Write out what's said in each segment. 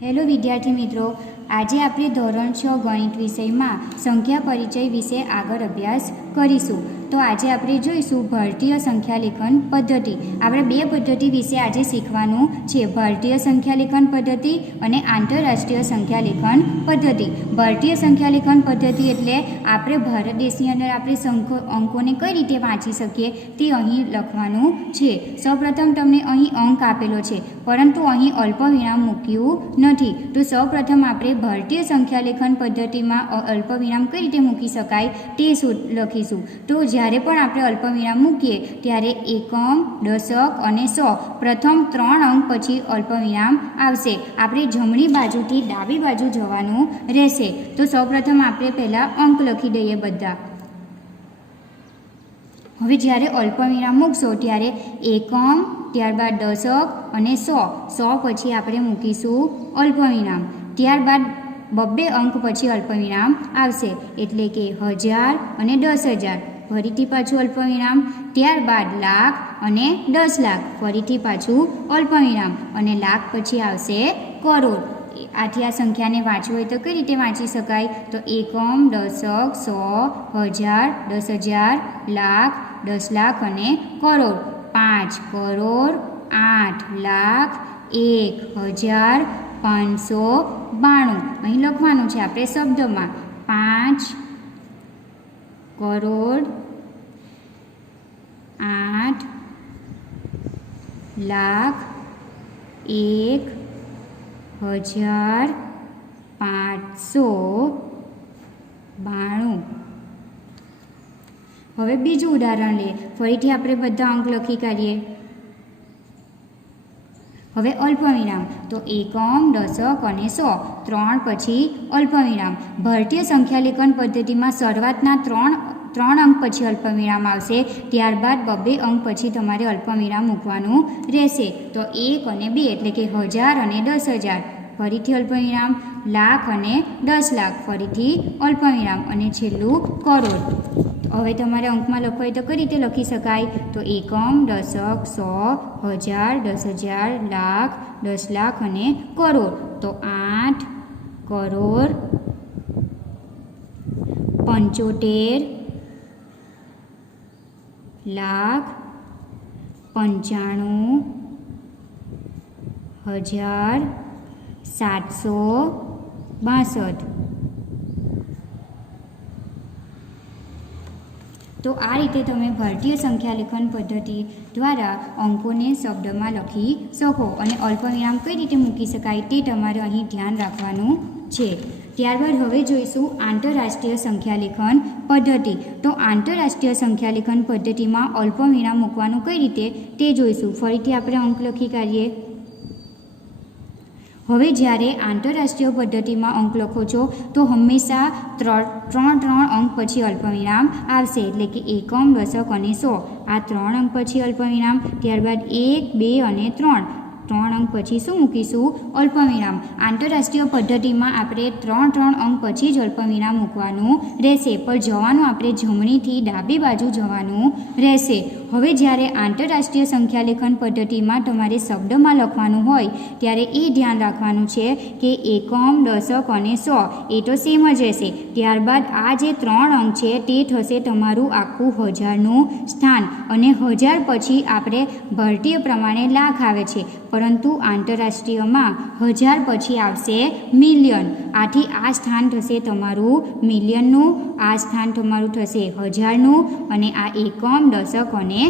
Hello વિદ્યાર્થી મિત્રો, આજે આપણે ધોરણ 6 ગણિત વિષયમાં સંખ્યા પરિચય વિશે આગળ અભ્યાસ કરીશું. તો આજે આપણે જોઈશું ભારતીય સંખ્યાલેખન પદ્ધતિ. આપણે બે પદ્ધતિ વિશે આજે શીખવાનું છે, ભારતીય સંખ્યાલેખન પદ્ધતિ અને આંતરરાષ્ટ્રીય સંખ્યાલેખન પદ્ધતિ. ભારતીય સંખ્યાલેખન પદ્ધતિ એટલે આપણે ભારત દેશની અંદર આપણે અંકોને કઈ રીતે વાંચી શકીએ તે અહીં લખવાનું છે. સૌપ્રથમ તમને અહીં અંક આપેલો છે, પરંતુ અહીં અલ્પવિરામ મૂક્યું નથી. તો સૌપ્રથમ આપણે ભારતીય સંખ્યાલેખન પદ્ધતિમાં અલ્પવિરામ કઈ રીતે મૂકી શકાય તે લખીશું. તો જ્યારે પણ આપણે અલ્પવિરામ મૂકીએ ત્યારે એકમ, દશક અને સો પ્રથમ 3 અંક પછી અલ્પવિરામ આવશે. આપણે જમણી બાજુથી ડાબી બાજુ જવાનું રહેશે. તો સૌપ્રથમ આપણે પહેલાં અંક લખી દઈએ બધા. હવે જ્યારે અલ્પવિરામ મૂકશો ત્યારે એકમ, ત્યારબાદ દશક અને સો પછી આપણે મૂકીશું અલ્પવિરામ. ત્યારબાદ 2 અંક પછી અલ્પવિરામ આવશે, એટલે કે 1000 અને 10,000. ફરીથી પાછું અલ્પવિરામ. ત્યારબાદ લાખ અને 10 લાખ. ફરીથી પાછું અલ્પવિરામ અને લાખ પછી આવશે કરોડ. આથી આ સંખ્યાને વાંચવું હોય તો કઈ રીતે વાંચી શકાય? તો એકમ, દશક, 100, 1000, 10,000, લાખ, 10 લાખ અને કરોડ. 5 કરોડ, 8 લાખ, 1,592. અહીં લખવાનું છે આપણે શબ્દમાં 5 કરોડ, 8 લાખ, 1,592. હવે બીજું ઉદાહરણ લઈએ. ફરીથી આપણે બધા અંક લખી કાઢીએ. હવે અલ્પવિરામ. તો એકમ, દશક અને 100 3 પછી અલ્પવિરામ. ભારતીય સંખ્યાલેખન પદ્ધતિમાં શરૂઆતના 3 અંક પછી અલ્પવિરામ આવશે. ત્યારબાદ 2 અંક પછી તમારે અલ્પવિરામ મૂકવાનું રહેશે. તો 1 અને 2 એટલે કે 1000 અને 10,000. ફરીથી અલ્પવિરામ. લાખ અને 10 લાખ. ફરીથી અલ્પવિરામ અને છેલ્લું કરોડ. હવે તમારે અંકમાં લખવું હોય તો કઈ રીતે લખી શકાય? તો એકમ, દશક, 100, 1000, 10,000, લાખ, 10 લાખ અને કરોડ. તો 8 કરોડ, 75 લાખ, 95,762. તો આ રીતે તમે ભારતીય સંખ્યાલેખન પદ્ધતિ દ્વારા અંકોને શબ્દમાં લખી શકો અને અલ્પવિરામ કઈ રીતે મૂકી શકાય તે તમારે અહીં ધ્યાન રાખવાનું છે. ત્યારબાદ હવે જોઈશું આંતરરાષ્ટ્રીય સંખ્યાલેખન પદ્ધતિ. તો આંતરરાષ્ટ્રીય સંખ્યાલેખન પદ્ધતિમાં અલ્પવિરામ મૂકવાનું કઈ રીતે તે જોઈશું. ફરીથી આપણે અંક લખી કાઢીએ. હવે જ્યારે આંતરરાષ્ટ્રીય પદ્ધતિમાં અંક લખો છો તો હંમેશા 3 અંક પછી અલ્પવિરામ આવશે, એટલે કે એકમ, દશક અને 100 આ 3 અંક પછી અલ્પવિરામ. ત્યારબાદ 1, 2 અને 3 અંક પછી શું મૂકીશું? અલ્પવિરામ. આંતરરાષ્ટ્રીય પદ્ધતિમાં આપણે 3 અંક પછી જ અલ્પવિરામ મૂકવાનું રહેશે, પણ જવાનું આપણે જમણીથી ડાબી બાજુ જવાનું રહેશે. હવે જ્યારે આંતરરાષ્ટ્રીય સંખ્યાલેખન પદ્ધતિમાં તમારે શબ્દમાં લખવાનું હોય ત્યારે એ ધ્યાન રાખવાનું છે કે એકમ, દશક અને 100 એ તો સેમ જ રહેશે. ત્યારબાદ આ જે 3 અંક છે તે થશે તમારું આખું 1000નું સ્થાન, અને 1000 પછી આપણે ભારતીય પ્રમાણે લાખ આવે છે, પરંતુ આંતરરાષ્ટ્રીયમાં 1000 પછી આવશે મિલિયન. આથી આ સ્થાન થશે તમારું મિલિયનનું, આ સ્થાન તમારું થશે 1000નું અને આ એકમ, દશક અને 100.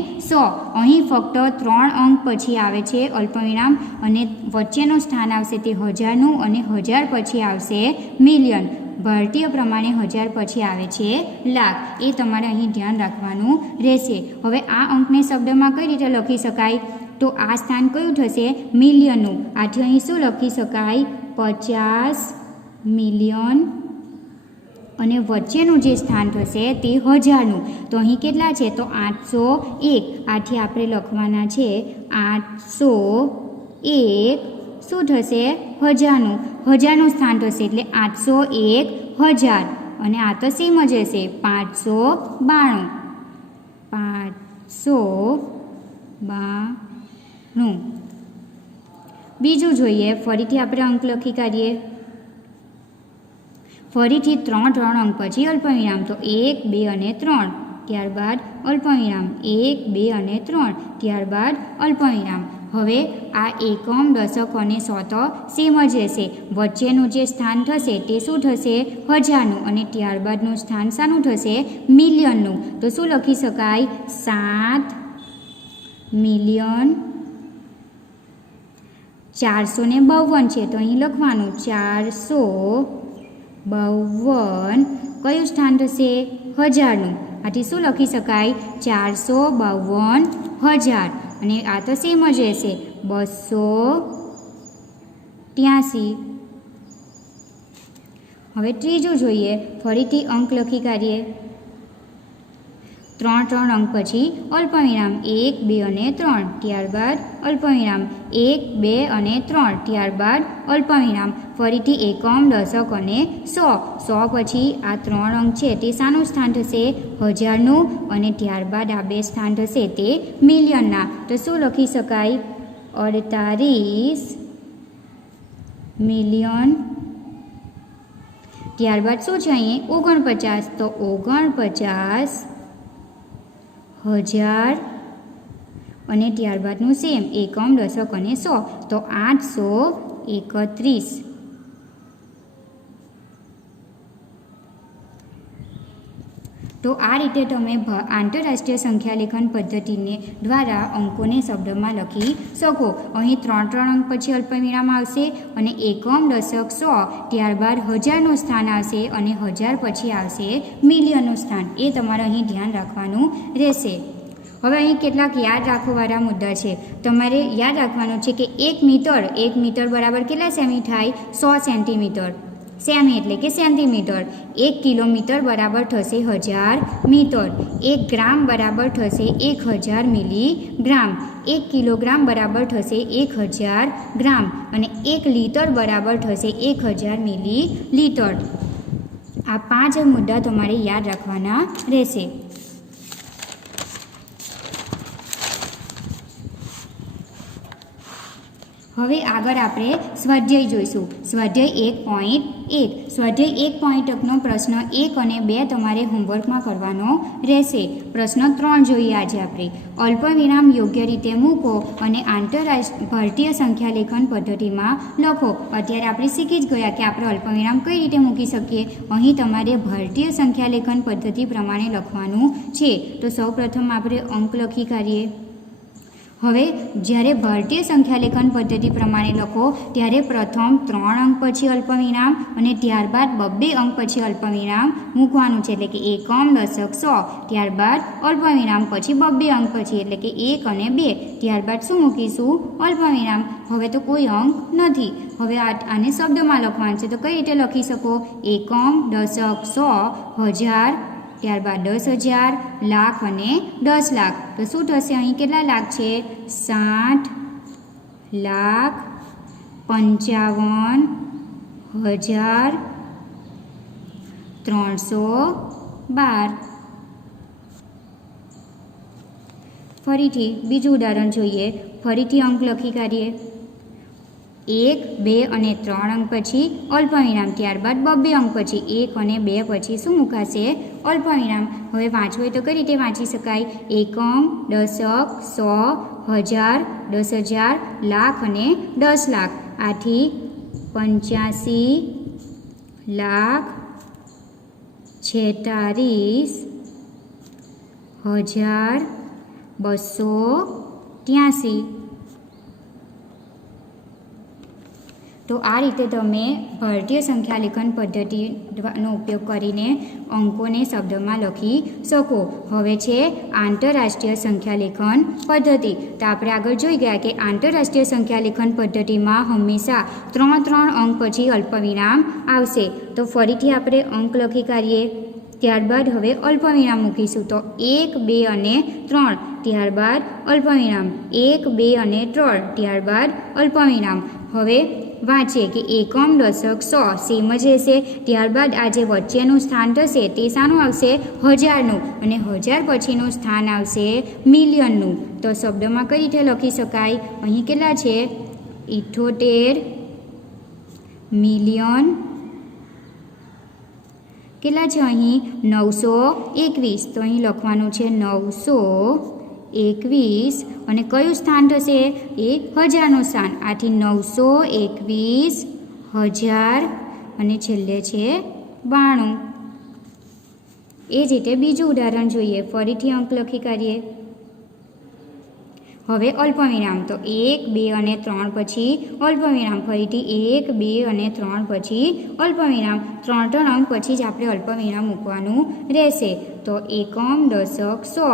અહીં ફક્ત 3 અંક પછી આવે છે અલ્પવિરામ અને વચ્ચેનું સ્થાન આવશે તે 1000નું અને 1000 પછી આવશે મિલિયન. ભારતીય પ્રમાણે 1000 પછી આવે છે લાખ. એ તમારે અહીં ધ્યાન રાખવાનું રહેશે. હવે આ અંકને શબ્દમાં કઈ રીતે લખી શકાય? તો આ સ્થાન કયું થશે? મિલિયનનું. આથી અહીં શું લખી શકાય? 50 મિલિયન અને વચ્ચેનું જે સ્થાન થશે તે 1000નું. તો અહીં કેટલા છે? તો 801. આથી આપણે લખવાના છે 801 શું થશે? 1000નું. 1000નું સ્થાન થશે એટલે 801 1000 અને આ તો સેમ જ હશે 592. 592. બીજું જોઈએ, ફરીથી આપણે અંક લખી કાઢીએ. ફરીથી 3 3 અંક પછી અલ્પવિરામ, તો 1 2 અને 3, ત્યારબાદ અલ્પવિરામ, 1 2 અને 3, ત્યારબાદ અલ્પવિરામ. હવે આ એકમ, દશક અને સો તો સેમ જ રહેશે. વચ્ચેનું જે સ્થાન થશે તે શું થશે? હજારનું. અને ત્યારબાદનું સ્થાન શાનું થશે? મિલિયનનું. તો શું લખી શકાય? 7,452,000 છે, તો અહીં લખવાનું 452. કયું સ્થાન થશે? હજારનું. આથી શું લખી શકાય? 452,000. અને આ તો સેમ જ રહેશે, 283. હવે ત્રીજું જોઈએ, ફરીથી અંક લખી કાઢીએ. 3 3 અંક પછી અલ્પવિરામ, 1 2 અને 3, ત્યારબાદ અલ્પવિરામ, 1 2 અને 3, ત્યારબાદ અલ્પવિરામ. ફરીથી એકમ, દશક અને સો. 100 પછી આ 3 અંક છે તે શાનું સ્થાન થશે? હજારનું. અને ત્યારબાદ આ 2 સ્થાન થશે તે મિલિયનના. તો શું લખી શકાય? 48 મિલિયન. ત્યારબાદ શું છે અહીં? 49. તો 49,000. અને ત્યારબાદનું સેમ, એકમ, દશક અને સો. તો 831. તો આ રીતે તમે આંતરરાષ્ટ્રીય સંખ્યાલેખન પદ્ધતિને દ્વારા અંકોને શબ્દમાં લખી શકો. અહીં 3 3 અંક પછી અલ્પવિરામ આવશે અને એકમ, દશક, સો, ત્યારબાદ હજારનું સ્થાન આવશે અને 1000 પછી આવશે મિલિયનનું સ્થાન. એ તમારે અહીં ધ્યાન રાખવાનું રહેશે. હવે અહીં કેટલાક યાદ રાખવાવાળા મુદ્દા છે. તમારે યાદ રાખવાનું છે કે 1 મીટર બરાબર કેટલા સેમી થાય? 100 સેન્ટીમીટર. સેમી એટલે કે સેન્ટીમીટર. 1 કિલોમીટર બરાબર થશે 1000 મીટર. 1 ગ્રામ બરાબર થશે 1000 મિલીગ્રામ. 1 કિલોગ્રામ બરાબર થશે 1000 ગ્રામ. અને 1 લીટર બરાબર થશે 1000 મિલીલીટર. આ 5 મુદ્દા તમારે યાદ રાખવાના રહેશે. હવે આગળ આપણે સ્વાધ્યાય જોઈશું. સ્વાધ્યાય 1.1. સ્વાધ્યાય 1.1નો પ્રશ્ન 1 અને 2 તમારે હોમવર્કમાં કરવાનો રહેશે. પ્રશ્ન 3 જોઈએ આજે આપણે. અલ્પવિરામ યોગ્ય રીતે મૂકો અને ભારતીય સંખ્યાલેખન પદ્ધતિમાં લખો. અત્યારે આપણે શીખી જ ગયા કે આપણે અલ્પવિરામ કઈ રીતે મૂકી શકીએ. અહીં તમારે ભારતીય સંખ્યાલેખન પદ્ધતિ પ્રમાણે લખવાનું છે. તો સૌપ્રથમ આપણે અંક લખી કાઢીએ. હવે જ્યારે ભારતીય સંખ્યાલેખન પદ્ધતિ પ્રમાણે લખો ત્યારે પ્રથમ 3 અંક પછી અલ્પવિરામ અને ત્યારબાદ 2 અંક પછી અલ્પવિરામ મૂકવાનું છે. એટલે કે એકમ, દશક, સો, ત્યારબાદ અલ્પવિરામ, પછી 2 અંક પછી એટલે કે 1 અને 2, ત્યારબાદ શું મૂકીશું? અલ્પવિરામ. હવે તો કોઈ અંક નથી. હવે આને શબ્દમાં લખવાનું છે. તો કઈ રીતે લખી શકો? એકમ, દશક, સો, હજાર, ત્યારબાદ 10,000, લાખ અને 10 લાખ. તો શું થશે? અહીં કેટલા લાખ છે? 60,55,312. ફરીથી બીજું ઉદાહરણ જોઈએ. ફરીથી અંક લખી કાઢીએ. 1 2 અને 3 અંક પછી અલ્પવિરામ, ત્યારબાદ 2 અંક પછી 1 અને 2 પછી શું મૂકાશે? અલ્પવિરામ. હવે વાંચવું હોય તો કઈ રીતે વાંચી શકાય? એકમ, દશક, સો, હજાર, 10,000, લાખ અને 10 લાખ. આથી 85,46,283. તો આ રીતે તમે ભારતીય સંખ્યાલેખન પદ્ધતિનો ઉપયોગ કરીને અંકોને શબ્દમાં લખી શકો. હવે છે આંતરરાષ્ટ્રીય સંખ્યાલેખન પદ્ધતિ. તો આપણે આગળ જોઈ ગયા કે આંતરરાષ્ટ્રીય સંખ્યાલેખન પદ્ધતિમાં હંમેશા 3 3 અંક પછી અલ્પવિરામ આવશે. તો ફરીથી આપણે અંક લખી કાઢીએ. ત્યારબાદ હવે અલ્પવિરામ મૂકીશું. તો 1 2 અને 3, ત્યારબાદ અલ્પવિરામ, 1 2 અને 3, ત્યારબાદ અલ્પવિરામ. હવે વાંચીએ કે એકમ, દશક, સો સેમ જ રહેશે. ત્યારબાદ આ જે વચ્ચેનું સ્થાન થશે તે શાનું આવશે? હજારનું. અને 1000 પછીનું સ્થાન આવશે મિલિયનનું. તો શબ્દમાં કઈ રીતે લખી શકાય? અહીં કેટલા છે? 78 મિલિયન કેટલા છે અહીં 921, તો અહીં લખવાનું છે 921 અને કયું સ્થાન થશે એ હજારનું સ્થાન, આથી 921,000 અને છેલ્લે છે 92. એ જ રીતે બીજું ઉદાહરણ જોઈએ, ફરીથી અંક લખી કાઢીએ. હવે અલ્પવિરામ, તો 1, 2 અને 3 પછી અલ્પવિરામ, ફરીથી 1, 2 અને 3 પછી અલ્પવિરામ, 3 અંક પછી જ આપણે અલ્પવિરામ મૂકવાનું રહેશે. તો એકમ, દશક, સો,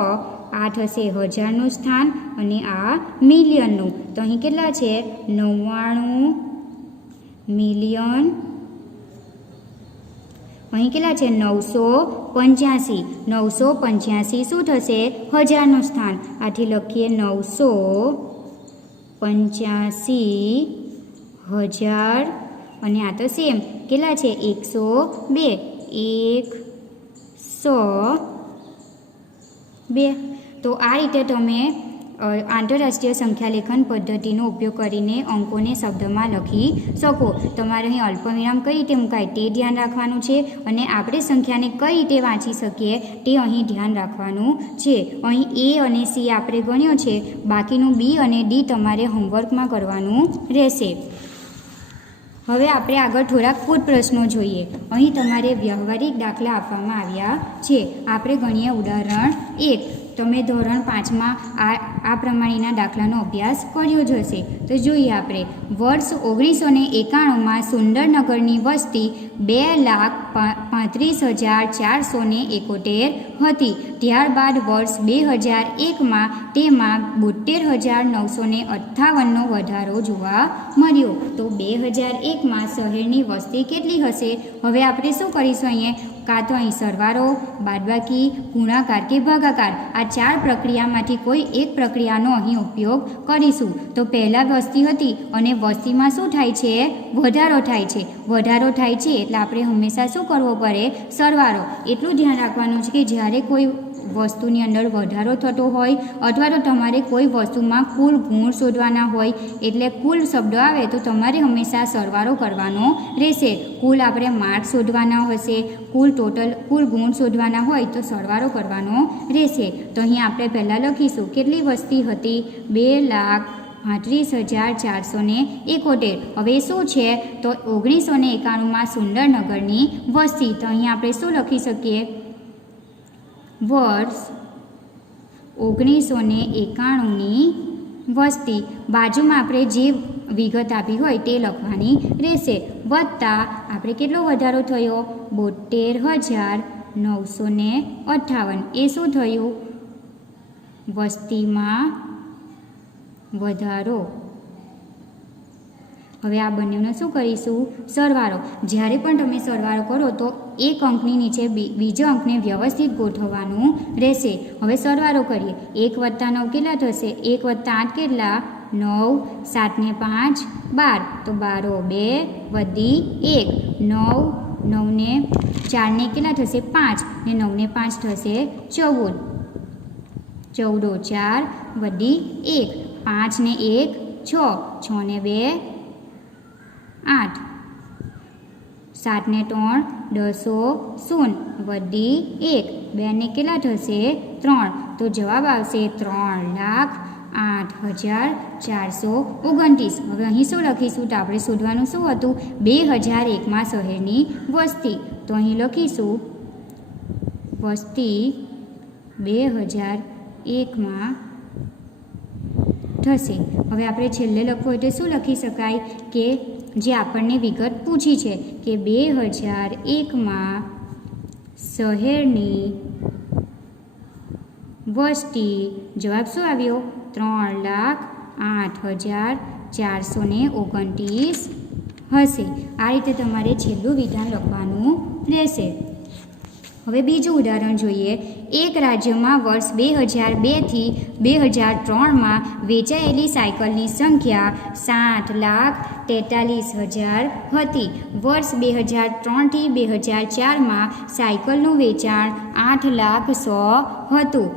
આ થશે હજારનું સ્થાન અને આ મિલિયનનું. તો અહીં કેટલા છે 99 મિલિયન, અહીં કેટલા છે 985, 985 શું થશે હજારનું સ્થાન, આથી લખીએ 985,000 અને આ તો સેમ કેટલા છે 102, 102. તો આ રીતે તમે આંતરરાષ્ટ્રીય સંખ્યા લેખન પદ્ધતિનો ઉપયોગ કરીને અંકોને શબ્દમાં લખી શકો. તમારે અહીં અલ્પવિરામ કઈ રીતે મુકાય તે ધ્યાન રાખવાનું છે અને આપણે સંખ્યાને કઈ રીતે વાંચી શકીએ તે અહીં ધ્યાન રાખવાનું છે. અહીં એ અને સી આપણે ગણ્યો છે, બાકીનું બી અને ડી તમારે હોમવર્કમાં કરવાનું રહેશે. હવે આપણે આગળ થોડાક પૂર્વ પ્રશ્નો જોઈએ. અહીં તમારે વ્યવહારિક દાખલા આપવામાં આવ્યા છે. આપણે ગણીએ ઉદાહરણ 1. તમે ધોરણ 5માં આ પ્રમાણેના દાખલાનો અભ્યાસ કર્યો જ હશે. તો જોઈએ આપણે, વર્ષ 1991માં સુંદરનગરની વસ્તી 2,35,471 હતી. ત્યારબાદ વર્ષ 2001માં તેમાં 72,958નો વધારો જોવા મળ્યો. તો 2001માં શહેરની વસ્તી કેટલી હશે? હવે આપણે શું કરીશું અહીંયા, કાં તો અહીં સરવાળો, બાદબાકી, ગુણાકાર કે ભાગાકાર, આ 4 પ્રક્રિયામાંથી કોઈ એક પ્રક્રિયાનો અહીં ઉપયોગ કરીશું. તો પહેલાં વસ્તી હતી અને વસ્તીમાં શું થાય છે વધારો થાય છે. વધારો થાય છે એટલે આપણે હંમેશા શું કરવો પડે સરવાળો. એટલું ધ્યાન રાખવાનું છે કે જ્યારે કોઈ વસ્તુની અંદર વધારો થતો હોય અથવા તો તમારે કોઈ વસ્તુમાં કુલ ગુણ શોધવાના હોય એટલે કુલ શબ્દ આવે તો તમારે હંમેશા સરવાળો કરવાનો રહેશે. કુલ આપણે માર્ક શોધવાના હશે, કુલ ગુણ શોધવાના હોય તો સરવાળો કરવાનો રહેશે. તો અહીં આપણે પહેલાં લખીશું કેટલી વસ્તી હતી 2,35,471. હવે શું છે તો 1991માં સુંદરનગરની વસ્તી. તો અહીં આપણે શું લખી શકીએ, વર્ષ 1991ની વસ્તી, બાજુમાં આપણે જે વિગત આપી હોય તે લખવાની રહેશે, વત્તા આપણે કેટલો વધારો થયો 72,958. એ શું થયું વસ્તીમાં વધારો. હવે આ બંનેનો શું કરીશું સરવાળો. જ્યારે પણ તમે સરવાળો કરો તો એક અંકની નીચે બીજો અંકને વ્યવસ્થિત ગોઠવવાનું રહેશે. હવે સરવાળો કરીએ, 1 + 9 કેટલા થશે, 1 + 8 કેટલા 9, 7 ને 5 12, તો 12 2 વધી 1, 9, 9 ને 4 ને કેટલા થશે 5 ને 9 ને 5 થશે 14, 14 4 વધી 1, 5 ને 1 6, 6 ને 2 8, 7 ને 3 10 0 વધી 1, 2 ને કેટલા થશે 3, તો જવાબ આવશે 3,08,429. હવે અહીં શું લખીશું તો આપણે શોધવાનું શું હતું 2001માં શહેરની વસ્તી. તો અહીં લખીશું વસ્તી 2001માં થશે. હવે આપણે છેલ્લે લખવું હોય તો શું લખી શકાય કે જે આપણને વિગત પૂછી છે કે 2001માં શહેરની વસ્તી, જવાબ શું આવ્યો 3,08,429 હશે. આ રીતે તમારે છેલ્લું વિધાન લખવાનું રહેશે. હવે બીજું ઉદાહરણ જોઈએ. એક રાજ્યમાં વર્ષ 2002થી 2003માં વેચાયેલી સાયકલની સંખ્યા 7,43,000 હતી. વર્ષ 2003થી 2004માં સાયકલનું વેચાણ 8,100,000 હતું.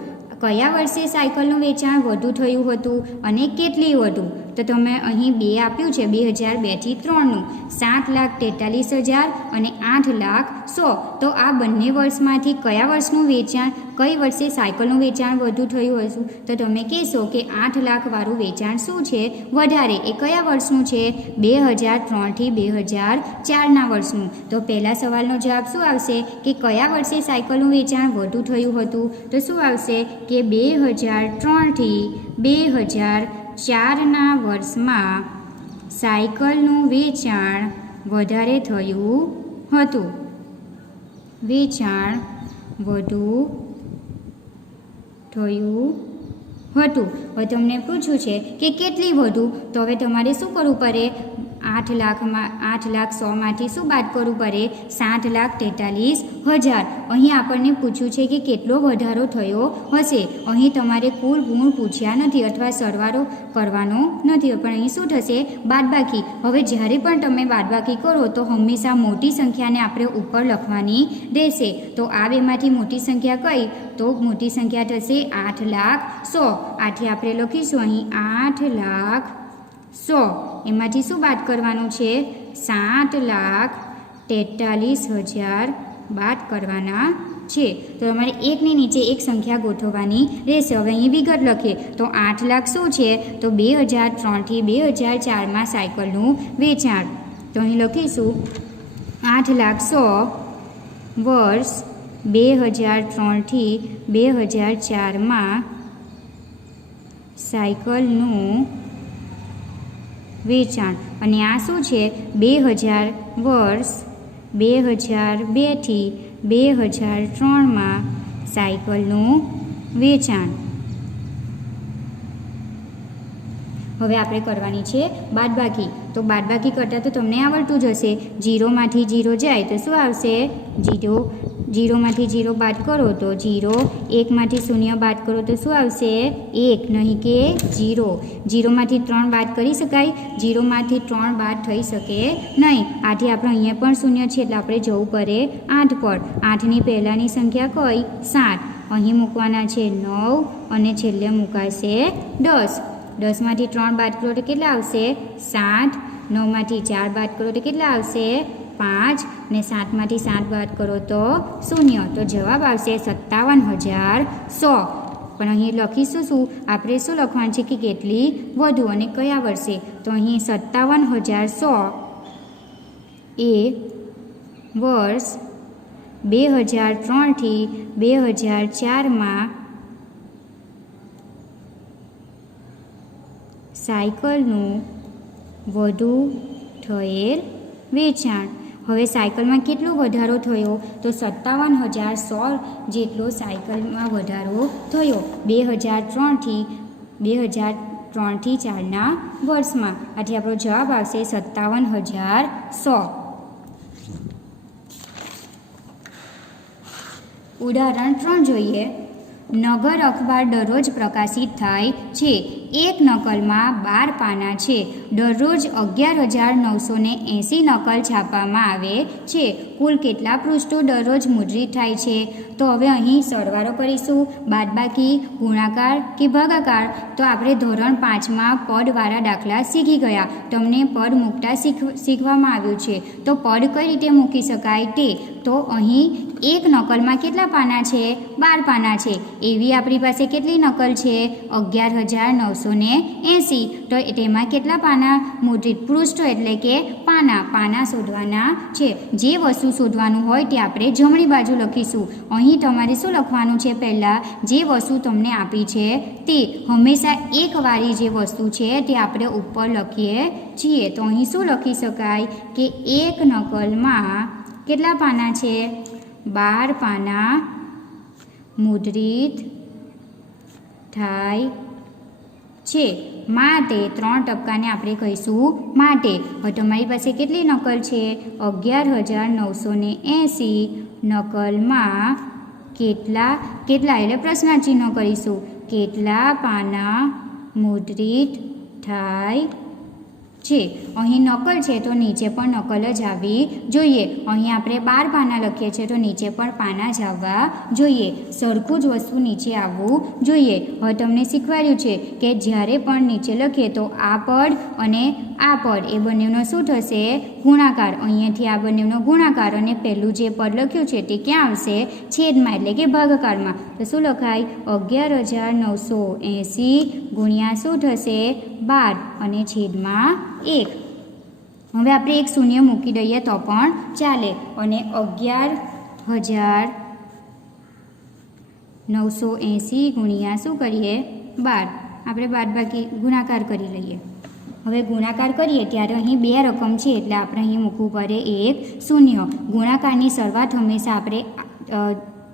કયા વર્ષે સાયકલનું વેચાણ વધુ થયું હતું અને કેટલી વધુ? તો તમે અહીં 2 આપ્યું છે 2002 થી 3નું 7,43,000 અને 8,00,100. તો આ બંને વર્ષમાંથી કયા વર્ષનું વેચાણ, કઈ વર્ષે સાયકલનું વેચાણ વધુ થયું હશે? તો તમે કહેશો કે 8 લાખ વાળું વેચાણ શું છે વધારે, એ કયા વર્ષનું છે? 2003 થી 2004ના વર્ષનું. તો પહેલા સવાલનો જવાબ શું આવશે કે કયા વર્ષે સાયકલનું વેચાણ વધુ થયું હતું? તો શું આવશે કે 2003 થી 2004ના વર્ષમાં સાયકલનું વેચાણ વધારે થયું હતું. વેચાણ વધુ થયું હતું. હવે તમને પૂછ્યું છે કે કેટલી વધુ, તો હવે તમારે શું કરવું પડે? 8,100,000માંથી શું બાદ કરવું પડે? 7,43,000. અહીં આપણને પૂછ્યું છે કે કેટલો વધારો થયો હશે. અહીં તમારે કુલ ગુણ પૂછ્યા નથી અથવા સરવાળો કરવાનો નથી, પણ અહીં શું થશે? બાદબાકી. હવે જ્યારે પણ તમે બાદબાકી કરો તો હંમેશા મોટી સંખ્યાને આપણે ઉપર લખવાની રહેશે. તો આ બેમાંથી મોટી સંખ્યા કઈ? તો મોટી સંખ્યા થશે 8,100,000. આથી આપણે લખીશું અહીં 8,100,000. એમાંથી શું બાદ કરવાનું છે? 7,43,000 બાદ કરવાના છે. તો તમારે એકની નીચે એક સંખ્યા ગોઠવવાની રહેશે. હવે અહીં વિગત લખીએ તો 8 લાખ શું છે? તો 2003 થી 2004માં સાયકલનું વેચાણ. તો અહીં લખીશું 8,100,000 વર્ષ 2003 થી 2004માં સાયકલનું વેચાણ. અને આ શું છે? 2000 વર્ષ 2002 થી 2003માં સાયકલનું વેચાણ. હવે આપણે કરવાની છે બાદબાકી. તો બાદબાકી કરતાં તો તમને આવડતું જ હશે. 0માંથી 0 જાય તો શું આવશે? 0માંથી 0 બાદ કરો તો 0, 1માંથી 0 બાદ કરો તો શું આવશે? 1, નહીં કે 0. 0માંથી 3 બાદ કરી શકાય? 0માંથી 3 બાદ થઈ શકે નહીં. આથી આપણે અહીંયા પણ 0 છે એટલે આપણે જવું પડે 8 પર. 8ની પહેલાંની સંખ્યા કઈ? 7. અહીં મૂકવાના છે 9 અને છેલ્લે મૂકાશે 10. 10માંથી 3 બાદ કરો તો કેટલા આવશે? 7. 9માંથી 4 બાદ કરો તો કેટલા આવશે? 5. ને 7માંથી 7 બાદ કરો તો 0. તો જવાબ આવશે 57,100. પણ અહીં લખીશું શું? આપણે શું લખવાનું છે કે કેટલી વધુ અને કયા વર્ષે? તો અહીં 57,100 એ વર્ષ 2003 થી 2004માં સાયકલનું વધુ થયેલ વેચાણ. હવે સાયકલમાં કેટલો વધારો થયો? તો 57,100 જેટલો સાયકલમાં વધારો થયો 2003 થી 4ના વર્ષમાં. આથી આપણો જવાબ આવશે 57,100. ઉદાહરણ 3 જોઈએ. નગર અખબાર દરરોજ પ્રકાશિત થાય છે. એક નકલમાં 12 પાના છે. દરરોજ 11,980 નકલ છાપવામાં આવે છે. કુલ કેટલા પૃષ્ઠો દરરોજ મુદ્રિત થાય છે? તો હવે અહીં સરવાળો કરીશું, બાદબાકી, ગુણાકાર કે ભાગાકાર. તો આપણે ધોરણ 5માં પદવાળા દાખલા શીખી ગયા. તમને પદ મૂકતા શીખવામાં આવ્યું છે. તો પદ કઈ રીતે મૂકી શકાય તે? તો અહીં એક નકલમાં કેટલા પાના છે? 12 પાના છે. એવી આપણી પાસે કેટલી નકલ છે? 11,980. તો તેમાં કેટલા પાના મુદ્રિત? પૃષ્ઠો એટલે કે પાના શોધવાના છે. જે વસ્તુ શોધવાનું હોય તે આપણે જમણી બાજુ લખીશું. અહીં તમારે શું લખવાનું છે? પહેલાં જે વસ્તુ તમને આપી છે તે. હંમેશા એકવાળી જે વસ્તુ છે તે આપણે ઉપર લખીએ છીએ. તો અહીં શું લખી શકાય કે એક નકલમાં કેટલા પાના છે? 12 પાના મુદ્રિત થાય છે. માટે 3 ટપકાને આપણે કહીશું માટે. હવે તમારી પાસે કેટલી નકલ છે? 11,980 નકલમાં કેટલા એટલે પ્રશ્નાર્થ ચિહ્ન કરીશું. કેટલા પાના મુદ્રિત થાય છે. અહીં નકલ છે તો નીચે પણ નકલ જ આવવી જોઈએ. અહીં આપણે 12 પાના લખીએ છીએ તો નીચે પણ પાના જ આવવા જોઈએ. સરખું જ વસ્તુ નીચે આવવું જોઈએ. હવે તમને શીખવાડ્યું છે કે જ્યારે પણ નીચે લખીએ તો આ પદ અને આ પદ એ બંનેનો શું થશે? ગુણાકાર. અહીંયાથી આ બંનેનો ગુણાકાર અને પહેલું જે પદ લખ્યું છે તે ક્યાં આવશે? છેદમાં એટલે કે ભાગાકારમાં. તો શું લખાય? 11,980 ગુણ્યા શું થશે? 12 અને છેદમાં 1. હવે આપણે એક શૂન્ય મૂકી દઈએ તો પણ ચાલે. અને 11,980 ગુણ્યા શું કરીએ? 12. આપણે બાદબાકી ગુણાકાર કરી લઈએ. હવે ગુણાકાર કરીએ ત્યારે અહીં 2 રકમ છે એટલે આપણે અહીં મૂકવું પડે એક શૂન્ય. ગુણાકારની શરૂઆત હંમેશા આપણે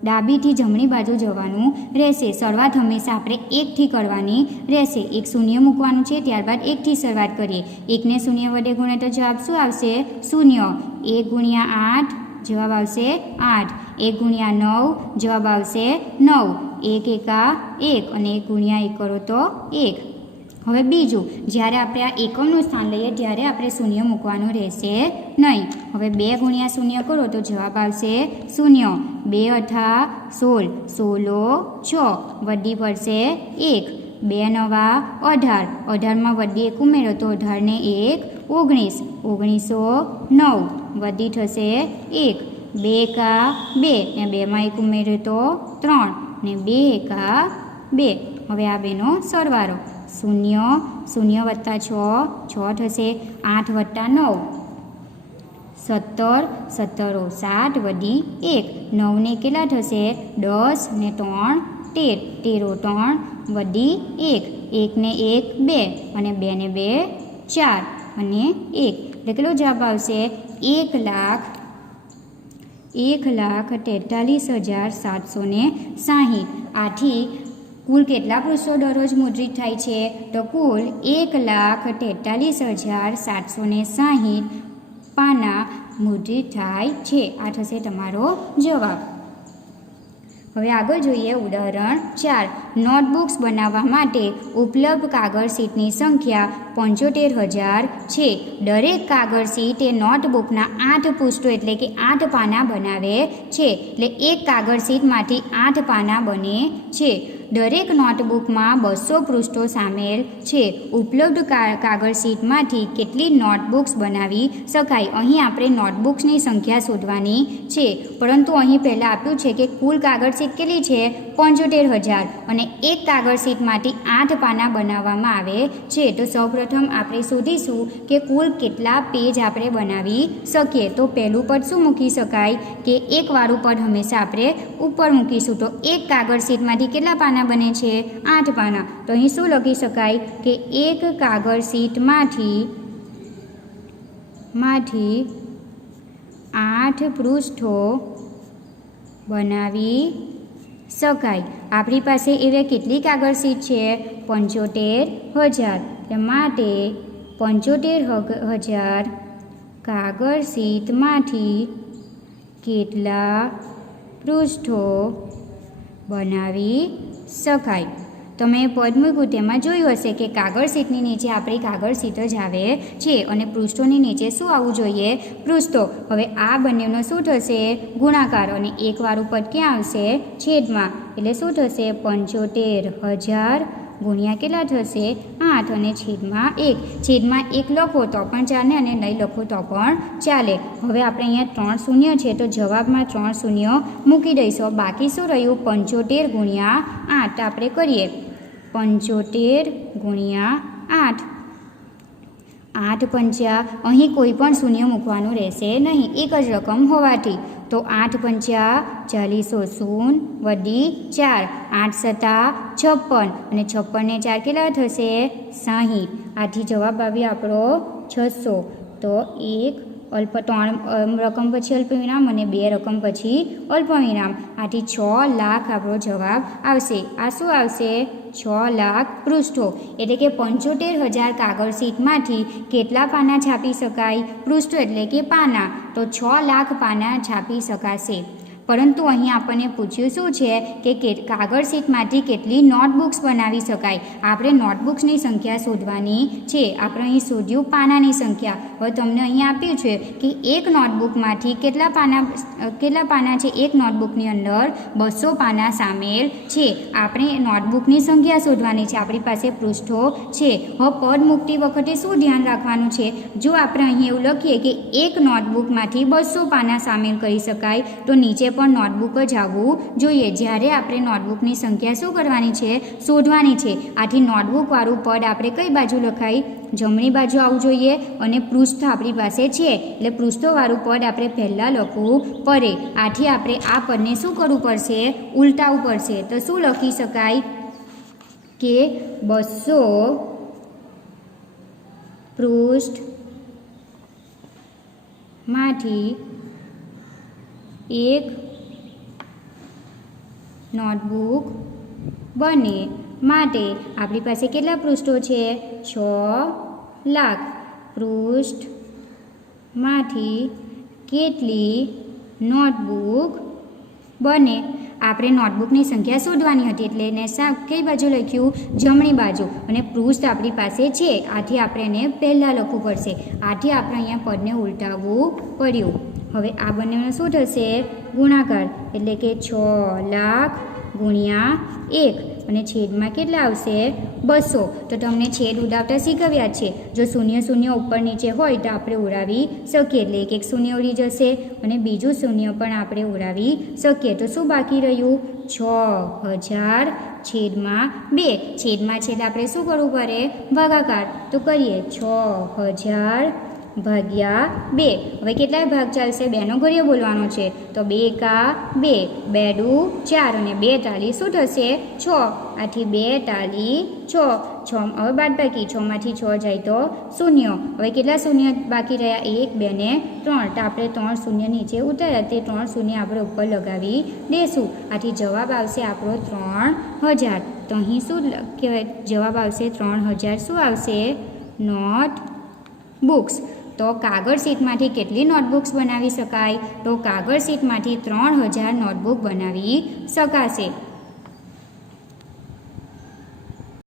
ડાબીથી જમણી બાજુ જવાનું રહેશે. શરૂઆત હંમેશા આપણે 1થી કરવાની રહેશે. એક શૂન્ય મૂકવાનું છે, ત્યારબાદ 1થી શરૂઆત કરીએ. 1ને શૂન્ય વડે ગુણે તો જવાબ શું આવશે? શૂન્ય. 1 ગુણ્યા 8 જવાબ આવશે 8. 1 ગુણ્યા 9 જવાબ આવશે 9. 1 એકા 1 અને 1 ગુણ્યા 1 કરો તો 1. હવે બીજું, જ્યારે આપણે આ એકમનું સ્થાન લઈએ ત્યારે આપણે શૂન્ય મૂકવાનું રહેશે નહીં. હવે 2 ગુણ્યા શૂન્ય કરો તો જવાબ આવશે શૂન્ય. 2 અઠા 16, 16 6 વડી પડશે 1. 2 નવા 18, 18માં વડી 1 ઉમેરો તો 18 ને 1 19, 1909 વડી થશે 1. 2 એકા 2 ને 2માં 1 ઉમેરો તો 3 ને 2 એકા 2. હવે આ બેનો સરવાળો 0 0 વત્તા 6 6 થશે. 8 વત્તા 9 17, 17 60 વડી 1. 9 ને કેટલા થશે? 10 ને 3 13, 13 3 વડી 1. 1 ને 1 2 અને 2 ને 2 4 અને 1 એટલે કેટલો જવાબ આવશે? 1,43,760. આથી કુલ કેટલા પૃષ્ઠો દરરોજ મુદ્રિત થાય છે? તો કુલ 1,43,760 પાના મુદ્રિત થાય છે. આ થશે તમારો જવાબ. હવે આગળ જોઈએ ઉદાહરણ 4. નોટબુક્સ બનાવવા માટે ઉપલબ્ધ કાગળ સીટની સંખ્યા 75,000 છે. દરેક કાગળ સીટ એ નોટબુકના 8 પૃષ્ઠો એટલે કે 8 પાના બનાવે છે. એટલે એક કાગળ સીટમાંથી 8 પાના બને છે. દરેક નોટબુકમાં 200 પૃષ્ઠો સામેલ છે. ઉપલબ્ધ કાગળ સીટમાંથી કેટલી નોટબુક્સ બનાવી શકાય? અહીં આપણે નોટબુક્સની સંખ્યા શોધવાની છે, પરંતુ અહીં પહેલાં આપ્યું છે કે કુલ કાગળ સીટ કેટલી છે? 75,000 અને એક કાગળ સીટમાંથી 8 પાના બનાવવામાં આવે છે. તો સૌપ્રથમ આપણે શોધીશું કે કુલ કેટલા પેજ આપણે બનાવી શકીએ. તો પહેલું પદ શું મૂકી શકાય કે એકવાળું પદ હંમેશા આપણે ઉપર મૂકીશું. તો એક કાગળ સીટમાંથી કેટલા પાના બને છે? 8 પાના. તો અહીં શું લખી શકાય કે એક કાગળ સીટમાંથી 8 પૃષ્ઠો બનાવી શકાય. આપણી પાસે એવી કેટલી કાગળ સીટ છે? 75,000. માટે 75,000 કાગળ સીટમાંથી કેટલા પૃષ્ઠો બનાવી શકાય? તમે પદ મૂક્યું તેમાં જોયું હશે કે કાગળ સીટની નીચે આપણી કાગળ સીટ જ આવે છે અને પૃષ્ઠોની નીચે શું આવવું જોઈએ? પૃષ્ઠો. હવે આ બંનેનો શું થશે? ગુણાકાર. અને એકવાળું પદ ક્યાં આવશે? છેદમાં. એટલે શું થશે? 75,000 ગુણ્યા કેટલા થશે? 8 અને છેદમાં 1. છેદમાં 1 લખો તો પણ ચાલે અને નહીં લખો તો પણ ચાલે. હવે આપણે અહીંયા 3 શૂન્ય છે તો જવાબમાં 3 શૂન્ય મૂકી દઈશું. બાકી શું રહ્યું? 75 ગુણ્યા 8 આપણે કરીએ. 75 ગુણ્યા 8. 8 પંચા, અહીં કોઈ પણ શૂન્ય મૂકવાનું રહેશે નહીં, એક જ રકમ હોવાથી. તો 8 પંચા 40 શૂન્ય વડી 4. 8 સતા 56 અને 56 ને 4 કેટલા થશે? 60. આથી જવાબ આવ્યો આપણો 600. તો 1 3 રકમ પછી અલ્પવિરામ અને 2 રકમ પછી અલ્પવિરામ. આથી 6 લાખ આપણો જવાબ આવશે. આ શું આવશે? 6 લાખ પૃષ્ઠો. એટલે કે 75,000 કાગળ સીટમાંથી કેટલા પાના છાપી શકાય? પૃષ્ઠો એટલે કે પાના. તો 6 લાખ પાના છાપી શકાશે. પરંતુ અહીં આપણને પૂછ્યું શું છે કે કાગળ શીટમાંથી કેટલી નોટબુક્સ બનાવી શકાય. આપણે નોટબુક્સની સંખ્યા શોધવાની છે. આપણે અહીં શોધ્યું પાનાની સંખ્યા. હવે તમને અહીં આપ્યું છે કે એક નોટબુકમાંથી કેટલા પાના છે. એક નોટબુકની અંદર 200 પાના સામેલ છે. આપણે નોટબુકની સંખ્યા શોધવાની છે. આપણી પાસે પૃષ્ઠો છે. હવે પદ મૂકતી વખતે શું ધ્યાન રાખવાનું છે? જો આપણે અહીં એવું લખીએ કે એક નોટબુકમાંથી 200 પાના સામેલ કરી શકાય તો નીચે પણ નોટબુક જ આવવું જોઈએ. જ્યારે આપણે નોટબુકની સંખ્યા શું કરવાની છે? શોધવાની છે. આથી નોટબુકવાળું પદ આપણે કઈ બાજુ લખાય? જમણી બાજુ આવવું જોઈએ. અને પૃષ્ઠ આપણી પાસે છે એટલે પૃષ્ઠોવાળું પદ આપણે પહેલાં લખવું પડે. આથી આપણે આ પદને શું કરવું પડશે? ઉલટાવવું પડશે. તો શું લખી શકાય કે 200 પૃષ્ઠમાંથી એક નોટબુક બને માટે આપણી પાસે કેટલા પૃષ્ઠો છે? 6 લાખ. પૃષ્ઠમાંથી કેટલી નોટબુક બને? આપણે નોટબુકની સંખ્યા શોધવાની હતી એટલે એને કઈ બાજુ લખ્યું? જમણી બાજુ. અને પૃષ્ઠ આપણી પાસે છે આથી આપણે એને પહેલાં લખવું પડશે. આથી આપણે અહીંયા પદને ઉલટાવવું પડ્યું. હવે આ બંનેનો શું થશે? ગુણાકાર. એટલે કે 6 લાખ ગુણ્યા 1 અને છેદમાં કેટલા આવશે? 200. તો તમને છેદ ઉડાવતા શીખવ્યા છે. જો શૂન્ય શૂન્ય ઉપર નીચે હોય તો આપણે ઉડાવી શકીએ એટલે એક શૂન્ય ઉડી જશે અને બીજું શૂન્ય પણ આપણે ઉડાવી શકીએ. તો શું બાકી રહ્યું? 6000 છેદમાં 2. છેદમાં છેદ આપણે શું કરવું પડે? ભાગાકાર. તો કરીએ 6000 ભાગ્યા 2. હવે કેટલાય ભાગ ચાલશે? 2નો ઘડિયો બોલવાનો છે. તો 2 એકા 2, 2 દુ 4 અને 2 તાલી શું થશે? 6. આથી 2 તાલી 6. હવે બાદબાકી 6માંથી 6 જાય તો શૂન્ય. હવે કેટલા શૂન્ય બાકી રહ્યા? 1, 2 ને 3. તો આપણે 3 શૂન્ય નીચે ઉતાર્યા તે 3 શૂન્ય આપણે ઉપર લગાવી દઈશું. આથી જવાબ આવશે આપણો 3000. તો અહીં શું કહેવાય? જવાબ આવશે 3000. શું આવશે? નોટબુક્સ. તો કાગળ શીટમાંથી કેટલી નોટબુક્સ બનાવી શકાય? તો કાગળ શીટમાંથી 3000 નોટબુક બનાવી શકાશે.